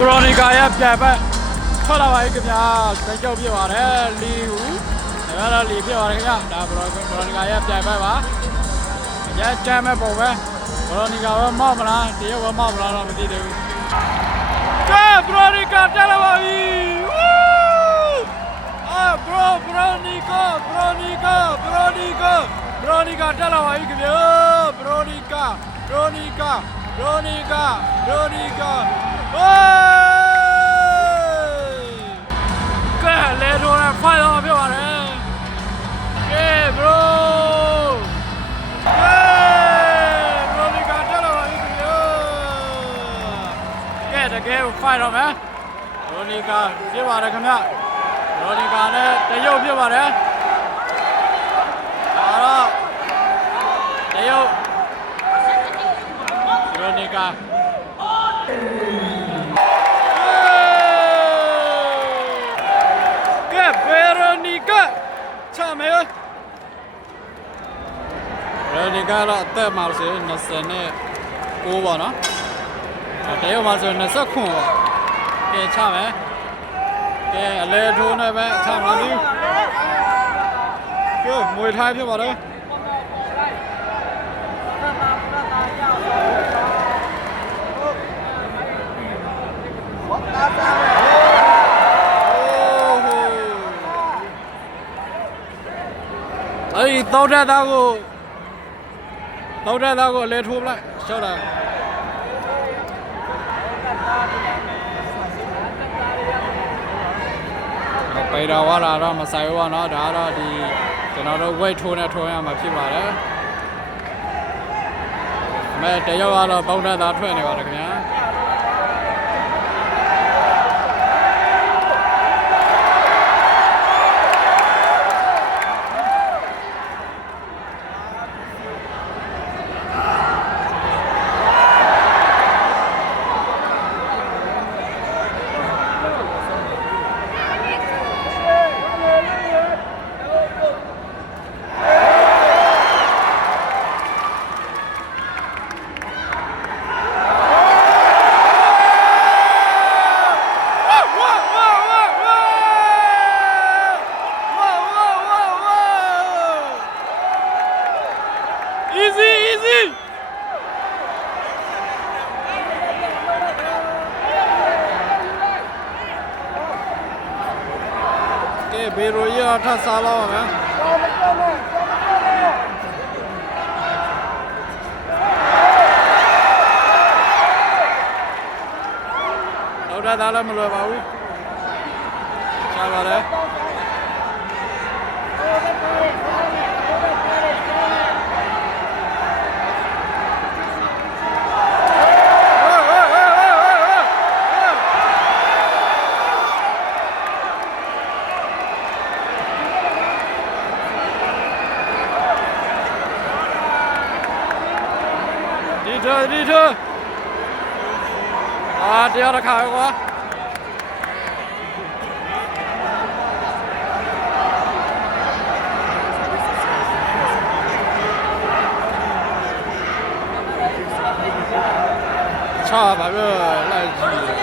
ဘရိုနီကာရဲ့ပြိုင်ဘက်ထွက်လာပါပြီခင်ဗျာစိတ်ကြောက်ပြပါတယ်လီဟူဒါကတော့လီပြပါတယ်ခင်ဗျာဒါဘရိုနီကာရဲ့ပြိုင်ဘက်ပါရဲကျမ်းမဲ့ပုံပဲဘရိုနီကာပဲမောက်မလားတရုတ်ပဲမောက်မလားတော့မသိသေးဘူးကဲဘရိုနီကာတက်လာပါပြီဝူးအာဘရိုနီကာတက်လာပါပြီခင်ဗျာဘရိုနီကာဟေးကဲလေထိုးနဲ့ဖိုင်တော့ပြောပါတယ်ကဲဘရိုနီကာတက်လာပါပြီခင်ဗျာကဲတကယ်ဖိုင်တော့မယ်ဘရိုနီကာပြပါတယ်ခင်ဗျာဘရိုနီကာနဲ့တရုတ်ပြပါတယ်ဒါတော့တရုတ်ဘရိုနီကာကဲဘရိုနီကာချမယ်ဘရိုနီကာတော့အသက်မှာဆို29ပေါ့နော်တရုတ်မှာဆို29ပေါ့ကဲချမယ်ကဲအလဲထိုးနဲ့ပဲချမှာပြီကဲမွေထားဖြစ်ပါတယ်အဲ့ဒီတောက်တဲ့သားကိုအလဲထိုးလိုက်ရှော့တာပေတာဝါလာတော့မဆိုင်ဘူးပေါ့နော်ဒါကတော့ဒီကျွန်တော်တို့ weight ထိုးနဲ့ထိုးရမှာဖြစ်ပါတယ်မဲတရုတ်ကတော့တောက်တဲ့သားထွက်နေပါတယ်ခင်ဗျာဘေရိုရထပ်စားလောက်ပါမယ်တော့ဒါလည်းမလွယ်ပါဘူးရှားပါတယ်ဒီထတရားတစ်ခါကွာချပါပဲလိုက်ကြည့်က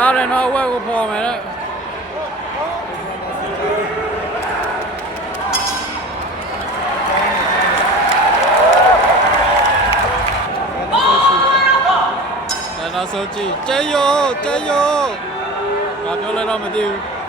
ကြားတယ်နော်အဝက်ကိုပေါ်မယ်တဲ့ဒါဆိုကြည့်ကျဲရိုဘာပြောလဲတော့မသိဘူး